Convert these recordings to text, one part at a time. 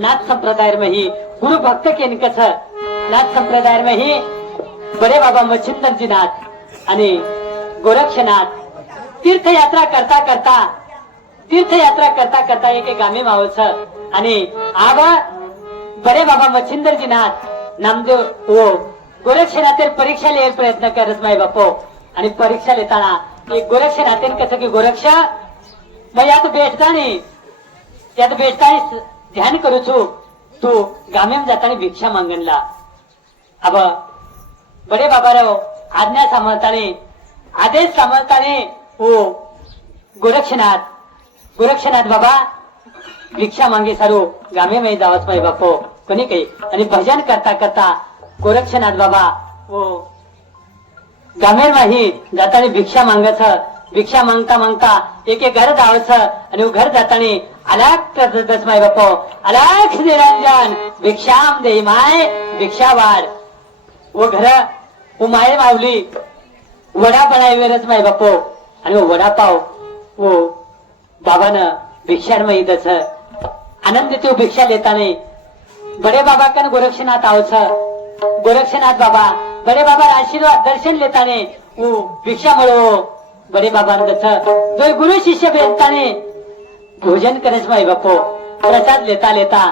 नाथ संप्रदाय में ही गुरु भक्त के इनकच नाथ संप्रदाय में ही बड़े बाबा मच्छिंदर जी नाथ आणि गोरक्षनाथ तीर्थयात्रा करता एक गामी मावच आणि आबा बड़े बाबा मच्छिंदर जी नाथ नामदेव हो गोरक्षनाथ परीक्षा लिहायचा प्रयत्न करत माय बापो आणि परीक्षा लिहिताना एक गोरक्षनाथेन कसं की गोरक्ष मग यात भेटतानी ध्यान करू तू गामेम जाताना भिक्षा मागणला अब बडे बाबाराव आज्ञा सांभाळताने आदेश सांभाळताने हो गोरक्षनाथ बाबा भिक्षा मागे सारू गामे मै जावच माय बापो कोणी काही आणि भजन करता गोरक्षनाथ बाबा हो गामेर माही जाताना भिक्षा मागता एक घर जावच आणि घर जाताना अलाख करतच माय बापो अलाख निरंजन भिक्षाम दे माय भिक्षा वाढ वो घर वो माय मावली वडा बनावेरच माय बापो आणि वो वडापाव वो बाबानं भिक्षार माहीतच आनंद तो भिक्षा लेताने बड़े बाबा कन गोरक्षनाथ आवच गोरक्षनाथ बाबा बड़े बाबा आशीर्वाद दर्शन लेताने वो भिक्षा मिळो बड़े बाबा जो गुरु शिष्य भेटताने भोजन करच माय बापो प्रसाद लेता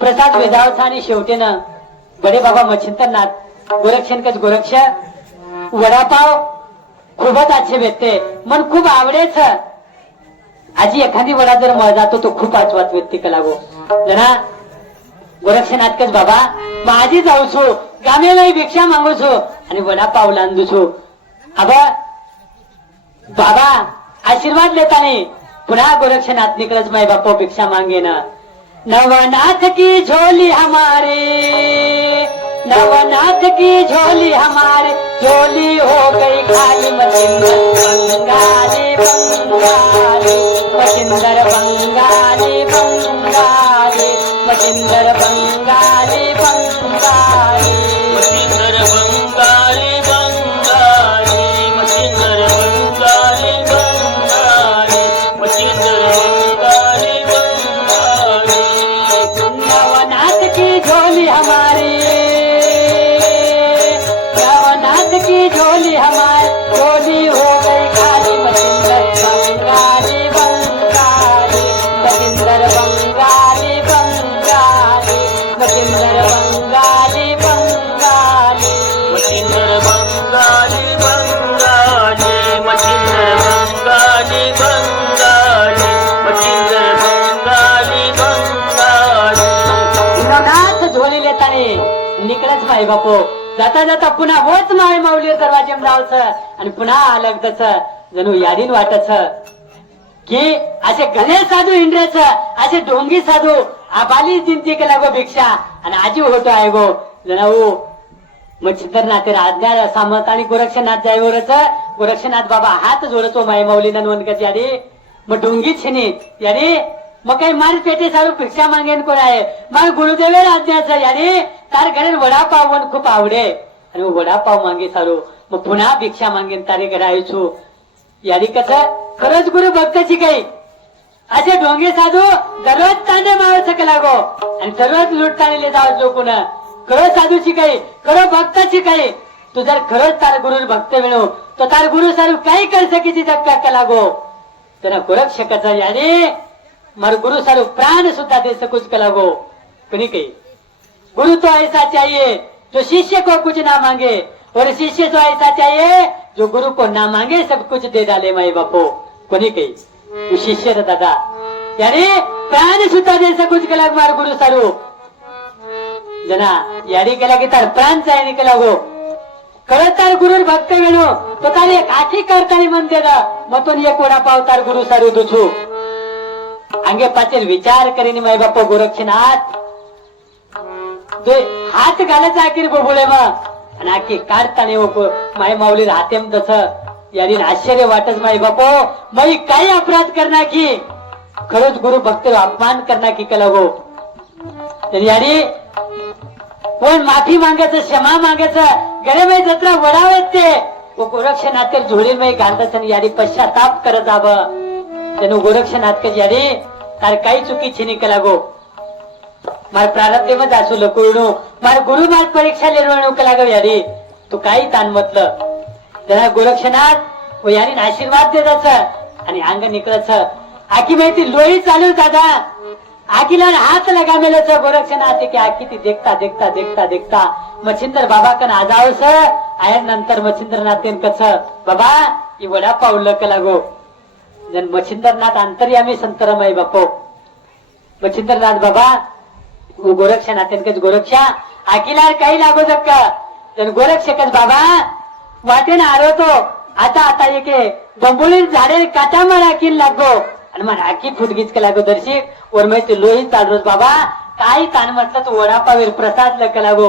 प्रसाद वेदावचा आणि शेवटेनं बड़े बाबा मच्छिंद्रनाथ गोरक्षणकच गोरक्ष वडापाव खूपच अच्छे भेटते मन खूप आवडेच आजी एखादी वडा जर मळ जातो तो खूप आचवात व्यक्ती लागो जना गोरक्षनाथकच बाबा माझी जाऊ छो गामे भिक्षा मागू छो आणि वडापाव लांदू छो आबा बाबा आशीर्वाद लेताने पुन्हा गोरक्षनाथ निकलच माय बापो भिक्षा मांगे ना नवनाथ की झोली हमारे नवनाथ की झोली हमारे झोली हो गई खाली मच्छिंदर बंगाली मच्छिंदर बंगाली मच्छिंदर बंगाली मच्छिंदर बंगाली मच्छिंदर बंगाली मच्छिंदर बंगाली नवनाथ की झोली हमारी नवनाथ की झोली हमारी झोली हो गई खाली मच्छिंदर बंगाली मच्छिंदर बंगाली मच्छिंदर बंगाली मच्छिंदर बंगाली मच्छिंदर बंगाली मच्छिंदर बंगाली नवनाथ झोली लेताने निकलच माय बापो जाता पुन्हा होच माय माऊली दरवाजेम जावच आणि पुन्हा अलगदच जणू यादीन वाटच की असे गणेश साधू हिंड्रेच असे ढोंगी साधू आबाली जिंती के लागो भिक्षा आणि आजी होतो आहे गो जणाऊ मच्छिंद्रनाथ आज्ञा सांभाळता आणि गोरक्षनाथ जायवरच गोरक्षनाथ बाबा हात जोडतो माय माऊली ननवनकच यादी मग ढोंगी छिनी यादी मग काही मार पेटे सारू भिक्षा मागेन कोण आहे मग गुरुदेवेर आज्ञाच यादी तार घरे वडापाव पण खूप आवडे आणि वडापाव मागे सारू मग पुन्हा भिक्षा मागेन तारे घरा आयचू यादी कसं खरंच गुरु भक्ताची काही असे ढोंगे साधू दररोज तांडे मावळ लागो आणि दररोज लुटताना जावं लोकून खरं साधूची काही खरं भक्ताची काही तू जर खरंच तार गुरु भक्त मिळू तो तार गुरु सारू काही कर सकीची धक्का लागो त्यांना गोरक्षकाचा याने मार गुरु सारू प्राण सुद्धा दे सकुच लागो कोणी काही गुरु तो ऐसा चाहिए जो शिष्य को कुछ ना मांगे और शिष्य तो ऐसा चाहिए जो गुरु को ना मांगे सब कुछ दे डाले माई बापो कोणी काही तू शिष्य दादा याने प्राण सुद्धा दे सकुच कलाग मार गुरु सारू जना याडी केला की तार प्राण चायनी केला गो खरंच तार गुरु भक्त वेणू तो तार एक आखी करताना म्हणते ना मग तो एक वडापाव तार गुरु सारू दुछू अंगे पाचेर विचार करीने माय बापो गोरक्षनाथ हात घालायचा आखीर बोबुळे मग आणि आखी काढताना माय माऊली राहते तस याने आश्चर्य वाटच माई बापो मग काही अपराध करणार की खरंच गुरु भक्त अपमान करणार की कला गो याने कोण माफी मागायचं क्षमा मागायचं गरे माई जत्रा वडावेत ते गोरक्षनाथ झोळीन माई घालताच याने पश्चाताप करत आव त्यानं गोरक्षनाथ याने तार काही चुकी छिनी कला गो मार प्रारब्धेमच असू लकुळणू मार गुरु मार परीक्षा निर्वणू कला ग यारी तू काही ताण म्हटलं जरा गोरक्षनाथ व यारी आशीर्वाद देताच आणि अंग निकळच आखी माहिती लोही चालू दादा आखीला हात लगा मेलच गोरक्षनाथ की आखी ती देखता देखता देखता देखता मच्छिंदर बाबा कन आजावस आहे नंतर मच्छिंद्रनाथ कच बाबा ही वडा पावलं कला गो जन मच्छिंद्रनाथ अंतर्यामी संतरमय बापो मच्छिंद्रनाथ बाबा गोरक्षनाथ गोरक्षा आखीला काही लागो जक्क जन गोरक्षकच बाबा वाटेन आरोतो आता आता एके बंबुळी झाडे काटा मला आखील लागो आणि मला आखी फुटगीच का लागो दर्शिक वर माहिती लोही चालरोज बाबा काही ताण म्हटलं तू वडापावेर प्रसाद लक लागो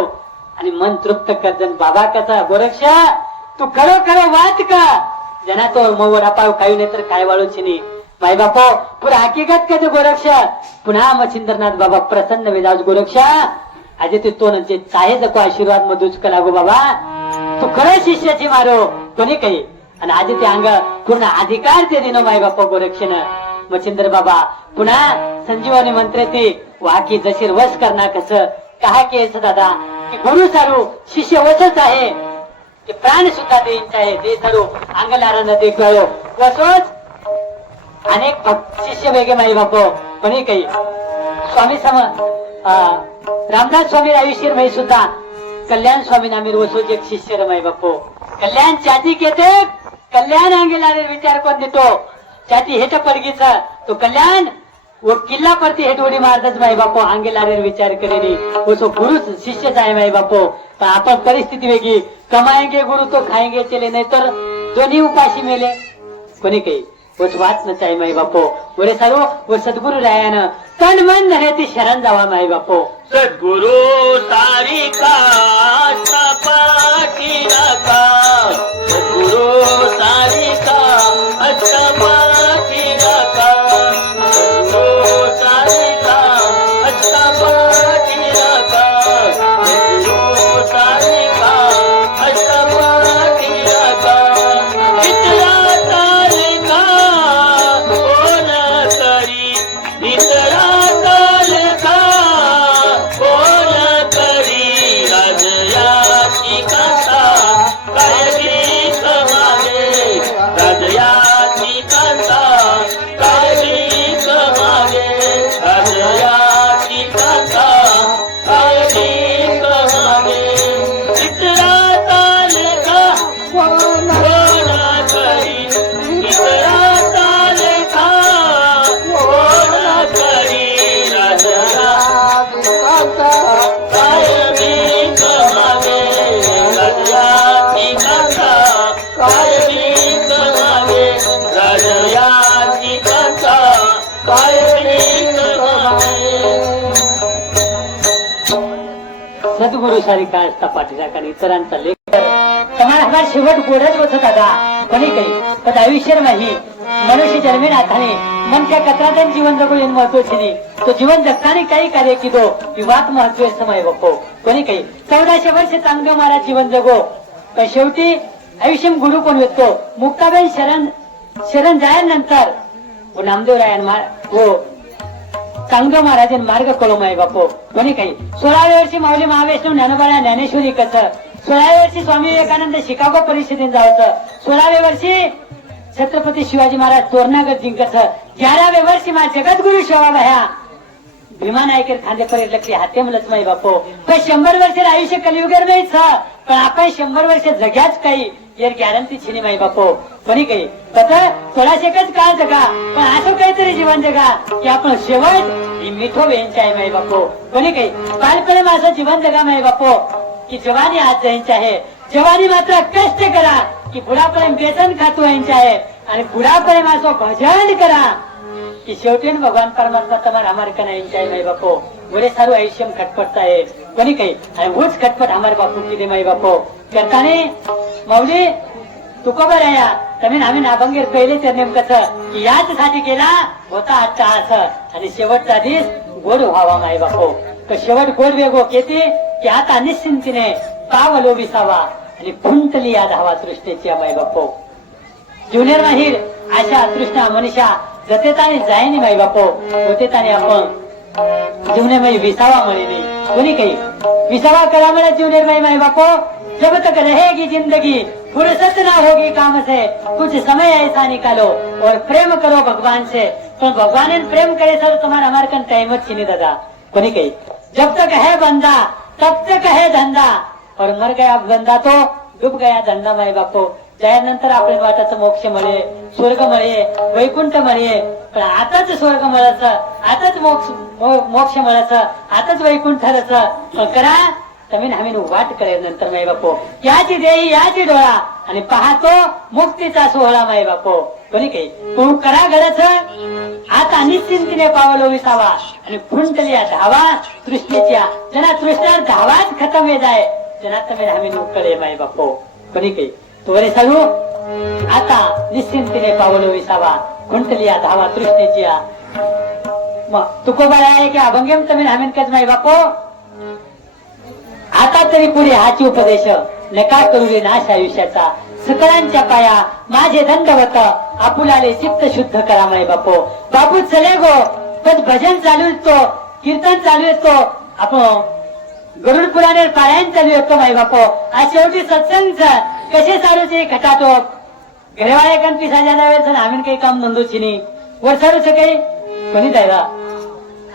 आणि मन तृप्त कर जन बाबा कसा गोरक्ष तू खरो वाट का जना तो मग वडापाव खाऊ नाही तर काय वाळू चिनी माय बापो पुरा हकीकत का ते गोरक्ष पुन्हा मच्छिंद्रनाथ बाबा प्रसन्न वेदास गोरक्ष આજે તે તો નજે ચાહે જકો આશીર્વાદ મધુજ કલાગો બાબા તું ખરો શિષ્ય છે મારો કોને કહી અને આજે તે અંગ પૂર્ણ અધિકાર તે દિનો માય બાપો ગોરક્ષન મच्छिंद्र बाबा पुन्हा संजीवनी मंत्रे ती वाकी जशीर वश करना कस कहा की दादा की गुरु सारू शिष्य वशच आहे ते प्राण सुद्धा देईंचा आहे ते सारू अंगलारा न देखवायो वसोच अनेक शिष्य वेगे माई बापो कोणी काही स्वामी सम रामदास स्वामी आयुष्य माई सुद्धा कल्याण स्वामी नामी वसोच एक शिष्य रमाई बापो कल्याण चाटी केते कल्याण अंगेलारे विचार कोण देतो चाटी हेट पडगीच तो कल्याण वो किल्ला परती हेट उडी मारतच माई बापो अंगेलारे विचार करेनी वो सो गुरु शिष्यच आहे माई बापो पण आपण परिस्थिती वेगळी कमाएंगे गुरु तो खाएंगे चले नाही तर दोन्ही उपाशी मेले कोणी काही वच वाच न चाहे माई बापो बोले सारू वो सद्गुरु रायान तन मन रहे ती शरण जावा माई बापो सद्गुरु सारिका पाठी राखा सद्गुरु सारिका पाठी राखा सद्गुरु सारिका पाठी राखा सद्गुरु सारिका पाठी राखा इतरा तालिका कोण करी इतरा तालिका कोण करी राजयाची कथा कायगी समागे राजयाची कथा कायगी समागे राजयाची कथा कायगी समागे इतरा तालिका कोण करी इतरा तालिका कोण करी राजया कायगी समागे राजयाची कथा कायगी समागे राजयाची कथा कायगी समागे सद्गुरु सारिका असता पाठीराखा आणि इतरांचा लेख તમારા હવા शेवट गोडच होत दादा कोणी काही पण आयुष्य नाही मनुष्य जन्मे नाथाने मनच्या कत्रातन जीवन जगू येऊन महत्वाचे नाही तो जीवन जगताना काही कार्य किदो विवाद महत्व समय बघो कोणी काही 1400 वर्ष चांगलं महाराज जीवन जगो पण शेवटी आयुष्य गुरु कोण येतो मुक्ताबाई शरण जायनंतर वो नामदेव रायन वो चांगलं महाराजन मार्ग कळो माय बापो कोणी काही 16व्या वर्षी माऊली महावैष्णव ज्ञानोबा ज्ञानेश्वरी कस 16व्या वर्षी स्वामी विवेकानंद शिकागो परिषदेत जावचं 16व्या वर्षी छत्रपती शिवाजी महाराज तोरणागत जिंकच 11व्या वर्षी मा जगद्गुरु शिवाबाया भीमा नायकर खांदे पर लक्ष्मी हाते मलच माई बापो पण 100 वर्ष आयुष्य कलियुगर नाहीच पण आपण 100 वर्ष जग्याच काही यार गॅरंटी छिनी माई बापो कोणी काही कसं 1600 काळ जगा पण असं काहीतरी जीवन जगा की आपण शेवट ही मिठो वेंच आहे माई बापो कोणी काही बालपणे माझं जीवन जगा माई बापो की जवानी आज जायची आहे जवानी मात्र कष्ट करा की बुढापर्यंत बेसन खातो यांचे आहे आणि बुढापर्यंत माझं भजन करा की शेवटी भगवान परमात्मा तुम्हाला हमारे का नाही आहे माई बापो बड़े सारू आयुष्य खटपटता है कोणी काही आणि होच खटपट हमारे बापू की दे माई बापो करताने माऊली तुकोबर आहे तुम्ही आम्ही नाभंगीर पहिले तर नेमकं की याच साठी गेला होता आजचा आस आणि शेवटचा दिस गोड व्हावा माई बापो तर शेवट गोड वेगो केते की आता निश्चिंतीने पावलो विसावा आणि खुंटली या धावा सृष्टीची माई बापो ज्युनियर माहीर अशा तृष्णा मनीषा जतेताने जायनी माई बापो होते ताने आपण जीवने विसावा मळे नहीं कोनी कही विसावा करा मळे जीवने में माई बापो जब तक रहेगी जिंदगी फुर्सत ना होगी काम से कुछ समय ऐसा निकालो और प्रेम करो भगवान से तो भगवान ने प्रेम करे सर तुम्हारा हमारे कन टाइम छीनी दादा कोनी कही जब तक है बंदा तब तक है धंदा और मर गया बंदा तो डूब गया धंदा माई बापो त्यानंतर आपल्या वाटाचं मोक्ष मिळे स्वर्ग मिळे वैकुंठ मिळे पण आताच स्वर्ग मिळायचं आताच मोक्ष मिळायचं आताच वैकुंठ ठरायचं करा तमी आम्ही वाट करेल नंतर माई बापो याची देही याची डोळा आणि पाहतो मुक्तीचा सोहळा माई बापो कोणी काही तू करा घडच आता निश्चिंतीने पावलो विसावा आणि फुंटलिया धावा तृष्णेच्या जना तृष्णा धावाच खतम येत आहे जना तमी आम्ही कळे माई बापो कोणी काही तोरे सांगू आता निश्चिंतीने पावलो विसावा खुंटलिया धावा तृष्णेच्या मग तुकोबा आहे की अभंगम तमी आम्ही कच माई बापो आता तरी पुढे हाची उपदेश नका करू रे नाश आयुष्याचा सकळांच्या पाया माझे दंडवत आपुलाले चित्त शुद्ध करा माय बापो बापू चले गो पण भजन चालू असतो कीर्तन चालू असतो आपण गरुड पुराणे पारायण चालू असतो माय बापो आज शेवटी सत्संग कसे चालूचे खटातो घरवाळे गणपती साजाना वेळ आम्ही काही काम नोंदवची नाही वर चालूच काही कोणी जायला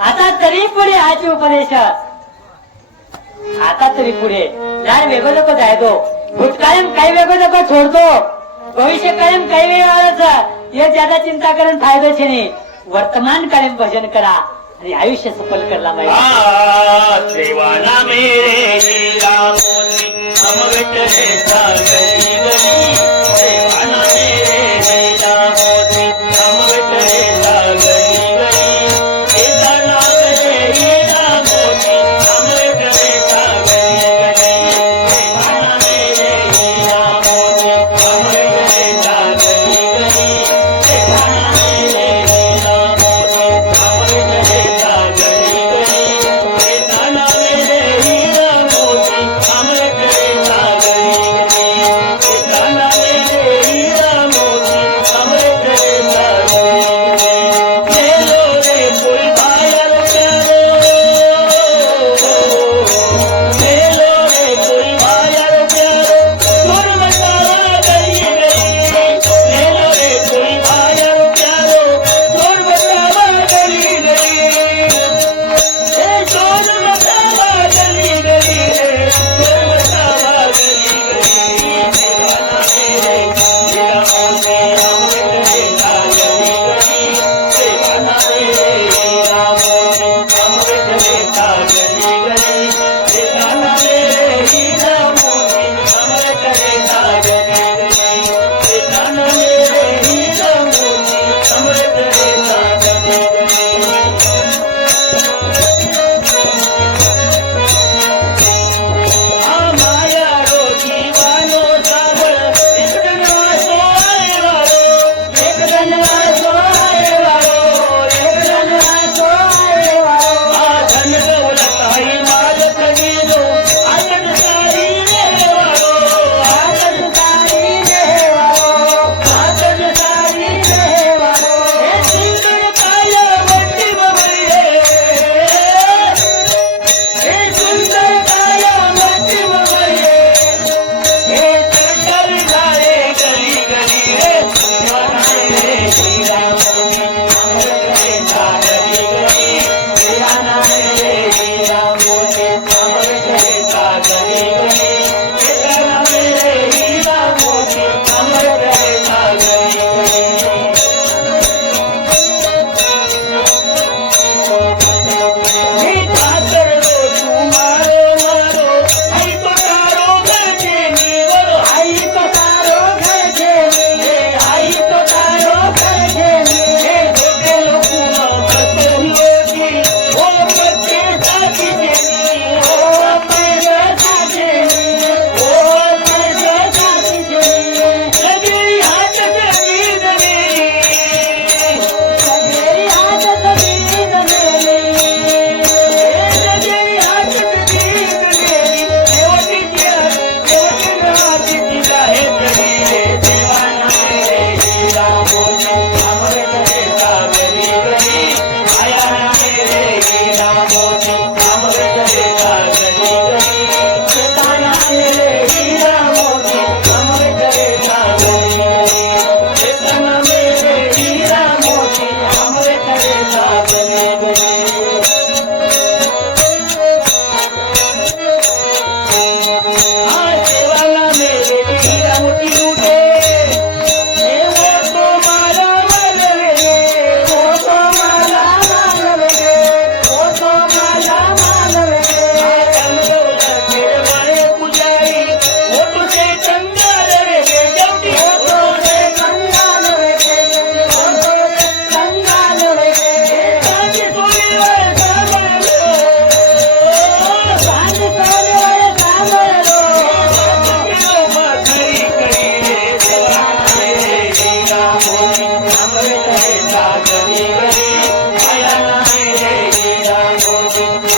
आता तरी पुढे हाची उपदेश आता तरी पुढे यार वेगळं नको जायचो भूतकाळम काही वेगळं नको छोडतो भविष्य कायम काही वेळ हे ज्यादा चिंता करून फायदा नाही वर्तमान कायम भजन करा आणि आयुष्य सफल करला माहिती देवाना मेरे लीला मोती हम विठले सागरी गली देवाना मेरे लीला मोती हम विठले सागरी गली देवाना मेरे लीला मोती हम विठले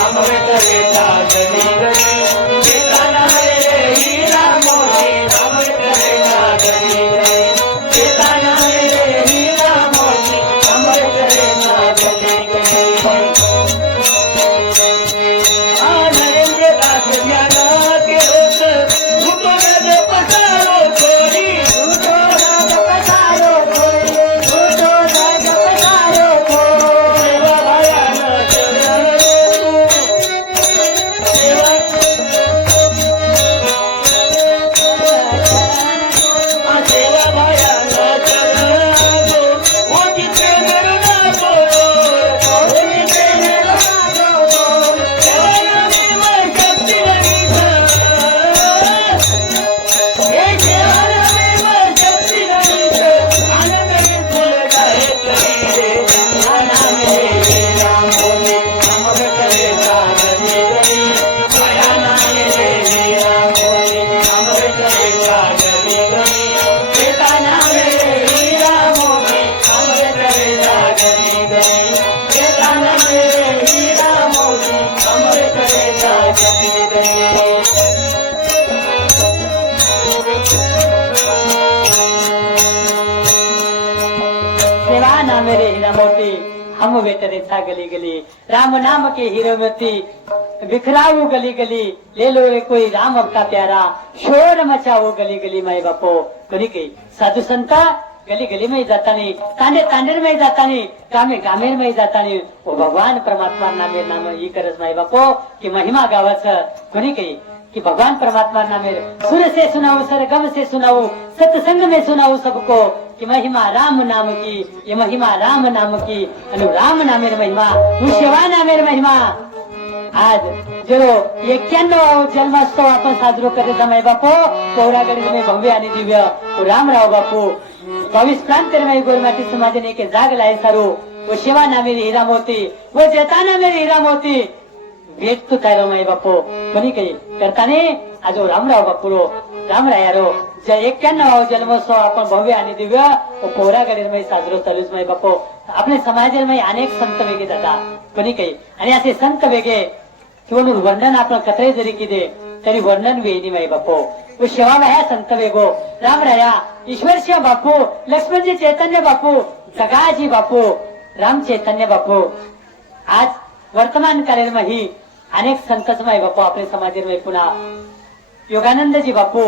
राम विठ्ठलेचा घरी घरी येताना रे हिरा मोती राम विठ्ठलेचा घरी घरी येताना रे हिरा मोती राम विठ्ठलेचा घरी घरी नरेंद्र दास ज्ञाना के होत झुको रग पसारो थोडी झुको रग पसारो थोडी झुको रग पसारो थोडी सेवा भयानं चरण सेवा सेवा भयानं चरण ओजिते मेरुना बोलो ओजिते मेरुना बोलो सेवा ना मेरे हीरा मोती हम बेटरे था गली गली राम नाम के हीरो मोती बिखराऊ गली गली ले लो रे कोई राम का प्यारा शोर मचाओ गली गली माई बापो कोणी काही साधू संता गली गली में जाता नहीं तांडे तांडेर में जाता नहीं गामे गामेर में जाता नहीं वो भगवान परमात्मा नामेर नाम ही करस माई बापो की महिमा गावाच कोणी काही कि भगवान परमात्मा नामेर सुर से सुनाऊ सरगम से सुनाऊ सत्संग में सुनाऊ सबको कि महिमा राम नाम की ये महिमा राम नाम की अनु राम नामेर महिमा शिवा नामेर महिमा आज जो 91 जन्मोत्सव आपण साजरो करत माय बापू पौरागड में भव्य आणि दिव्य रामराव बापू 22 प्रांतर गोरमाटी समाजने के जाग लाय सारो वो शिवा नामेर हीरा मोती वो जेता नामेर हीरा मोती भेट तो काय माय बापू कोणी काही करताने आज रामराव बापूरो रामरायारो 91 जन्मोत्सव आपण भव्य आणि दिव्य पौरागड में साजरो चालूच माय बापू आपले समाजामध्ये अनेक संत वेगे जातात कोणी काही आणि असे संत वेगे किंवा वर्णन आपण कथळे जरी केले तरी वर्णन वेणी माई बापू व शिवाबाया संत वेगो रामराया ईश्वर शिव बापू लक्ष्मणजी चैतन्य बापू सगाजी बापू राम चैतन्य बापू आज वर्तमान काळामध्ये ही अनेक संतच माई बापू आपले समाजामध्ये पुन्हा योगानंदजी बापू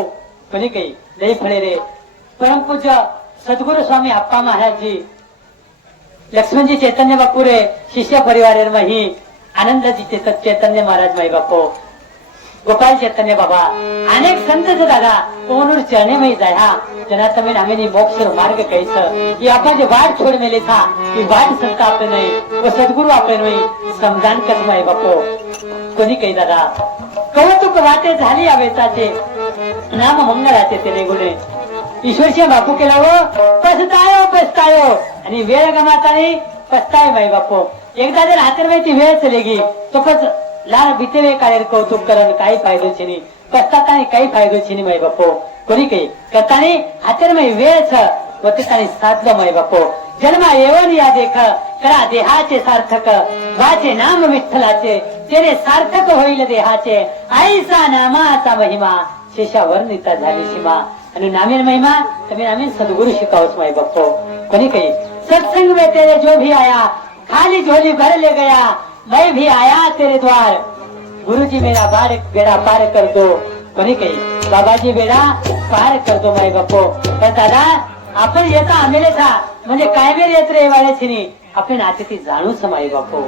कोणी काही लई फळे रे परमपूज्य सद्गुरु स्वामी अप्पा महाराजजी लक्ष्मणजी चैतन्य बापू रे शिष्य परिवार ही आनंदजी चैतन्य महाराज माई बापू गोपाल चैतन्य बाबा अनेक संत दादा कोणूर चरणे में जाया जना तमे नामेनी मोक्ष मार्ग कैस ये आपण जे वाट छोड मेले था ये वाट संत आपले नाही व सद्गुरु आपले नाही समजान कस माई बापू कोणी काही दादा कौतुक वाटे झाली आवेताचे नाम मंगळाचे ते गुणे ईश्वरशी बापू केला हो पस्तायो आणि वेळ गमातानी पस्ताय माई बापू एकदा जर हातर माहिती वेळ चलेगी तो पच लाल बितेवे काळेर कौतुक करण काही फायदो छे नाही पस्तातानी काही फायदो छे नाही माई बापू कोणी काही करतानी हातर माई वेळ छ व ते साधलं माई बापू जन्मा येवन या देख करा देहाचे सार्थक वाचे नाम विठ्ठलाचे तेरे सार्थक होईल देहाचे आईसा नामाचा महिमा शेषा वर्णिता झाली सीमा आणि नामेर महिमा तुम्ही नामेर सद्गुरु शिकावस माई बापू कोणी काही सत्संग में तेरे जो भी आया खाली झोली भर ले गया मैं भी आया तेरे द्वार गुरुजी मेरा बेड़ा पार कर दो कोणी काही बाबाजी बेड़ा पार कर दो माई बापू तर दादा आपण येता आमेले था म्हणजे काय वेळ येत रे वाळे छिनी आपले नाते ती जाणूच माई बापू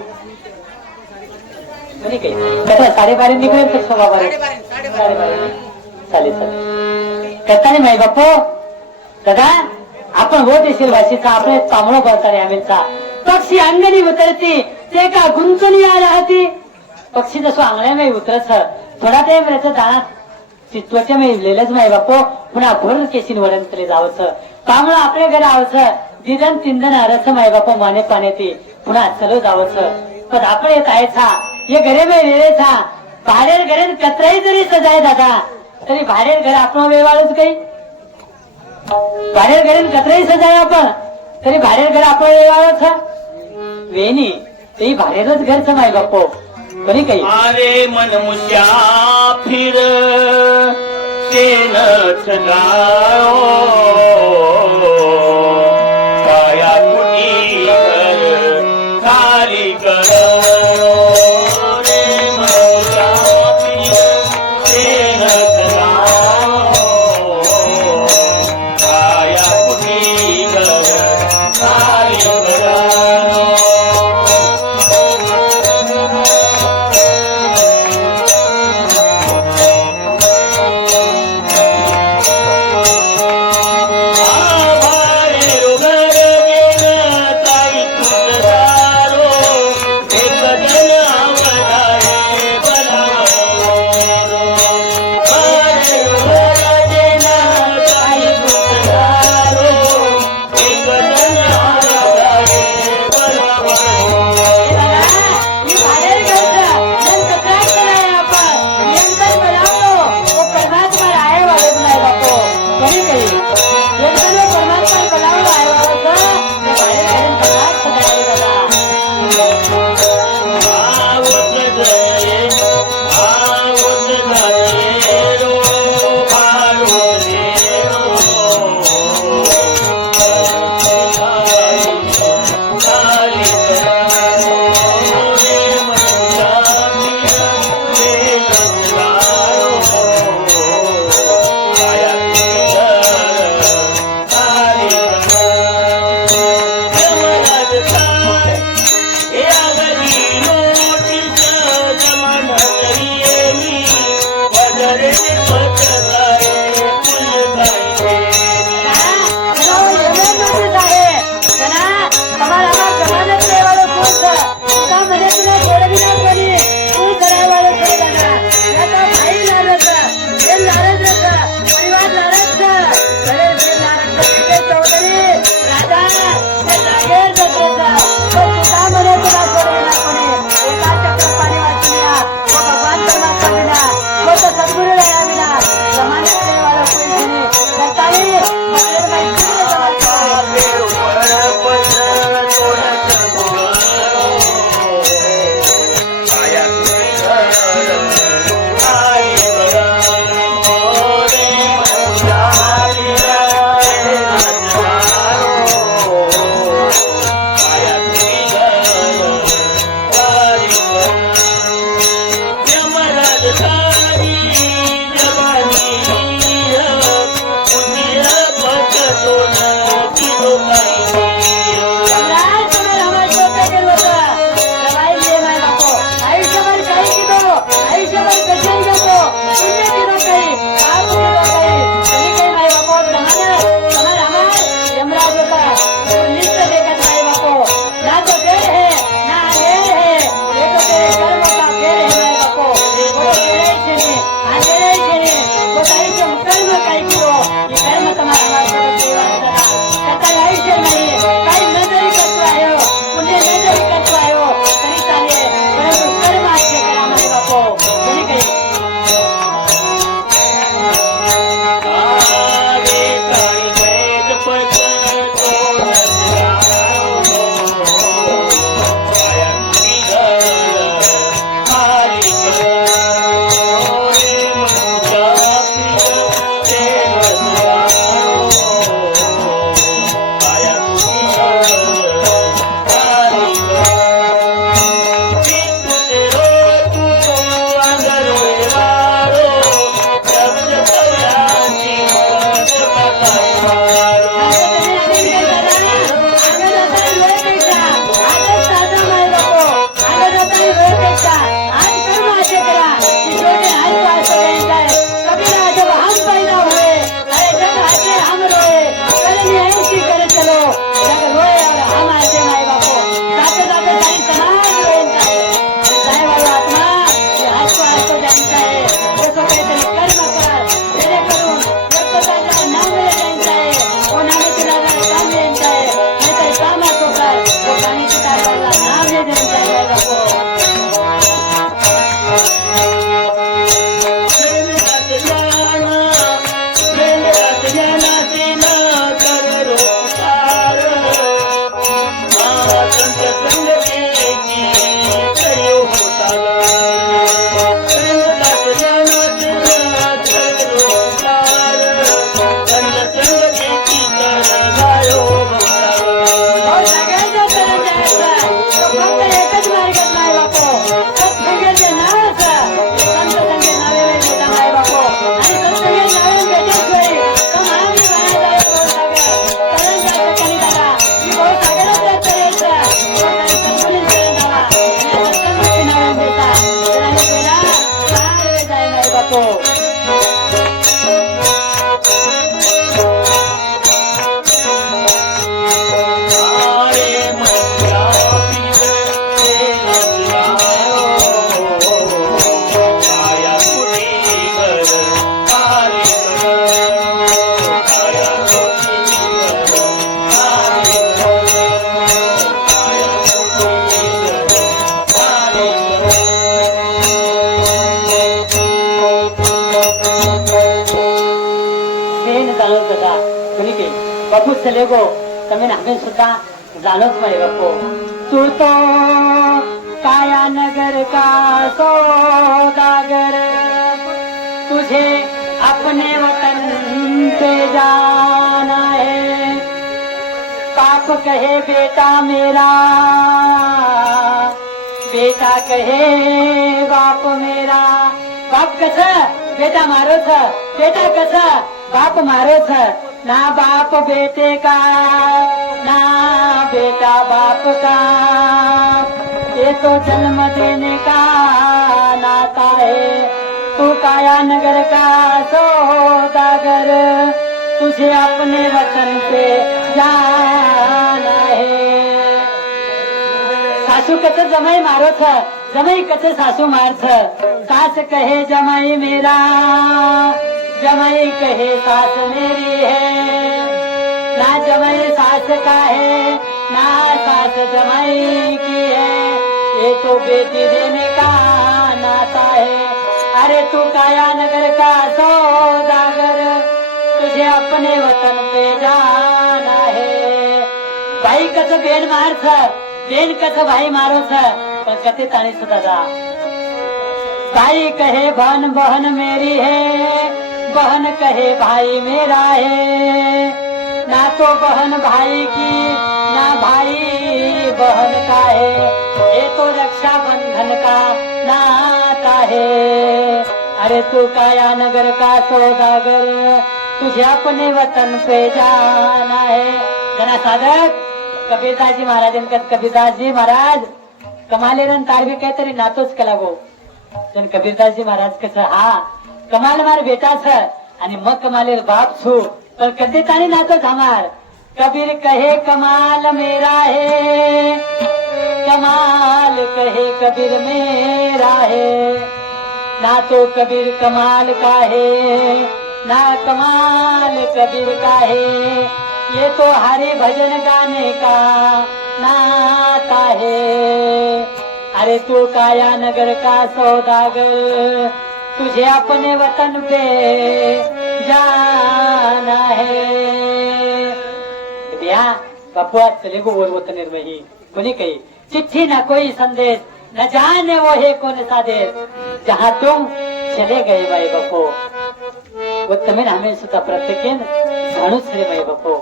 कोणी काही कसं 12:30 निघेल तर 12:15 चालेल करताना माई बापू दादा आपण होत येशील भाषेचा आपण तांबळो करताना आमेचा पक्षी अंगणी उतरती ते का गुंतून या राहती पक्षी जसो अंगण्यामध्ये उतरत थोडा टाइम राहतं दाना चित्वाच्या लिहिलंच माई बापू पुन्हा घोर केशीन वडंतले जावचं तांबळ आपल्या घरी आवचं दिदन तिंदन अरस माई बापू माने पाने ती पुन्हा चलो जावचं पण आपण येत आहे था ये घरे में लिहिले था बाहेर घरे कतराही जरी सजाय दादा तरी बाहेर घर आपण वेवाळूच काही बाहेर घरे कतराही सजाय आपण तरी बाहेर घर आपण वेवाळूच वेणी ते बाहेरच घरचं माई बापू कोणी काही आरे मन मुसाफिर सेनथ जाओ काया कुटी घर खाली करो रे मन मुसाफिर सेनथ जाओ काया कुटी घर खाली करो बापू चले गो તમે નામે સુધા જાણો જ ભાઈ બાપુ તું તો काया नगर का सौदागर तुझे अपने वतन पे जाना है बाप कहे बेटा मेरा बेटा कहे बाप मेरा बाप कस बेटा मारो छ बेटा कस बाप मारो छ ना बाप बेटे का ना बेटा बाप का ये तो जन्म देने का नाता है तू काया नगर का सौदागर तुझे अपने वतन पे जाना है सासू कच जमाई मारो छ जमाई कच सासू मार छ सास कहे जमाई मेरा जमाई कहे सास मेरी है ना जमाई सास का है ना सास जमाई की है ये तो बेटी देने का नाता है अरे तू काया नगर का सौदागर तुझे अपने वतन पे जाना है भाई कस बेन मार छ बेन कस भाई मारो छ पण कते ताणी छ दादा भाई कहे बहन बहन मेरी है बहन कहे भाई मेरा है ना तो बहन भाई की ना भाई बहन का है ये तो रक्षा बंधन का नाता है अरे तू काया नगर का सौदागर तुझे अपने वतन पे जाना है जना साधक कबीरदासजी महाराजांकत कबीरदासजी महाराज कमालेरन तारवी काहीतरी नातोच केला गो जन कबीरदासजी महाराज कसं हा कमाल मार बेटा छ आणि मग कमालेर बाप छु पर कधी ताणी नातो हमार कबीर कहे कमाल मेरा है कमाल कहे कबीर मेरा है ना तो कबीर कमाल का है ना कमाल कबीर का है ये तो हरि भजन गाने का नाता है अरे तू काया नगर का सौदागर तुझे अपने वतन पे जाना है दिया बापू आज चले गो और वतन निर्मही कोणी कही चिट्ठी न कोई संदेश न जाने वो है कौन सा देश जहाँ तुम चले गए भाई बापू वो तुम्हें हमें सुद्धा प्रत्येकीन जाणूच रे भाई बापू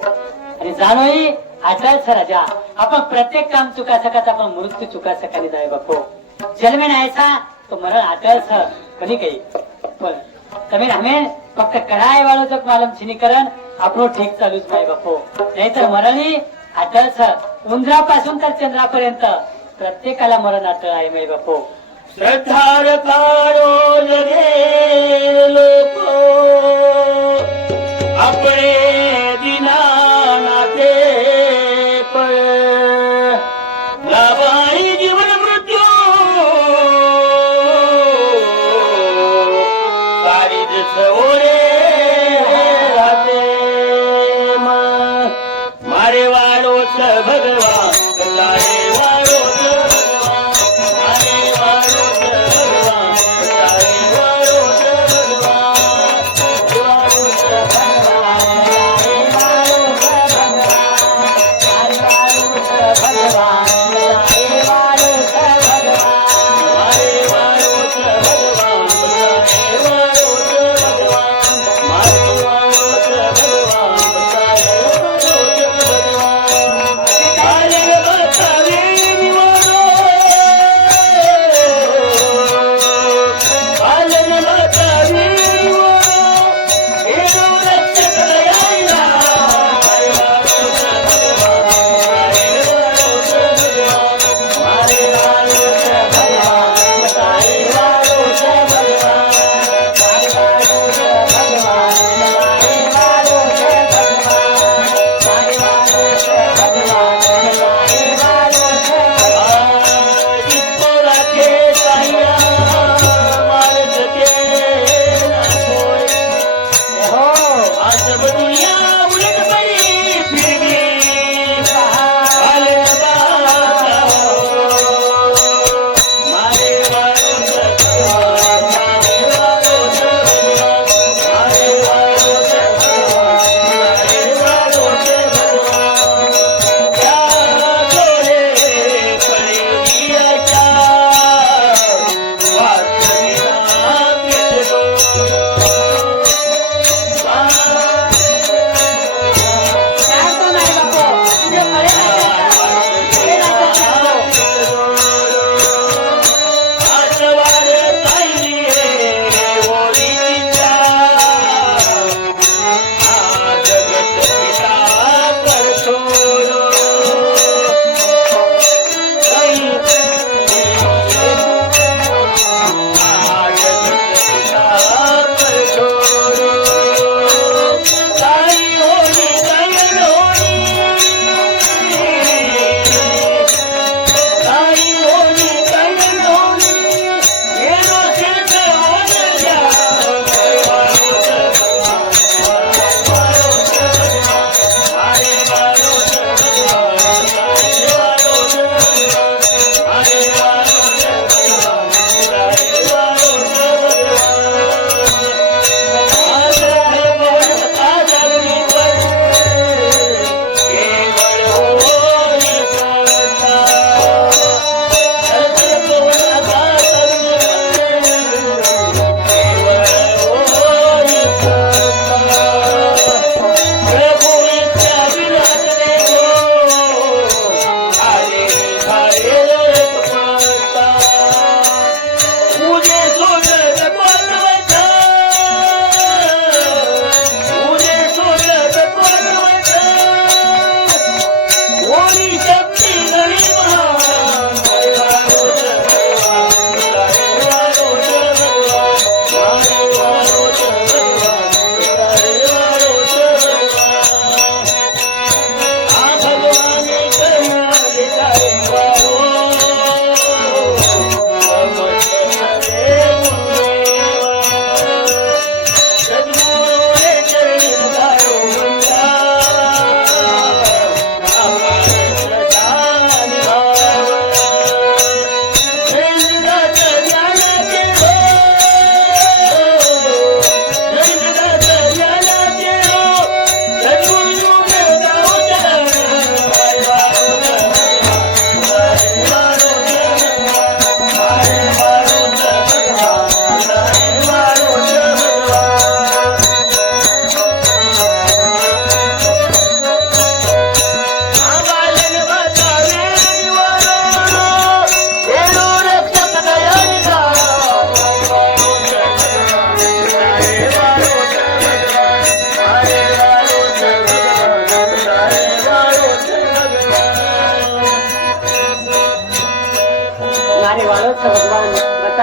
आणि जाणोही आठवण छ राजा आपण प्रत्येक काम चुका सकत आपण मृत्यू चुका सकानी जाय बापू जन्मे नाहीचा तो मरण आठवण छ कोणी कही पण તમે અમે ફક્ત કરાય વાળો તો માલમ છીનીકરણ આપણો ઠીક ચાલુ જ ભાઈ બાપુ નહીतर मरणी अटळ छ उंदरापासून तर चंद्रापर्यंत प्रत्येकाला मरण अटळ आहे भाई बापू श्रद्धार काढो लगे लोक अपने दीनानाथे पर लाभाई जीवन मृत्यू सारी दिसोरे राते मारे वालो छ भगवान तारे वालो छ भगवान मारे वालो छ भगवान तारे वालो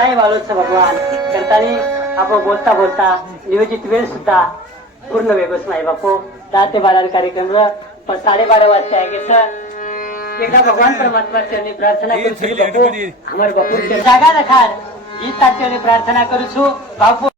माय वाळूच भगवान करतानी आपण बोलता बोलता नियोजित वेळ सुद्धा पूर्ण वेगळंच नाही बापू 10 ते 12 कार्यक्रम 12:30 वाजता आहे की सर एकदा भगवान परमात्मा चरणी प्रार्थना करू बापू हमारे बापू जागा रखार ही तात्याने प्रार्थना करू बापू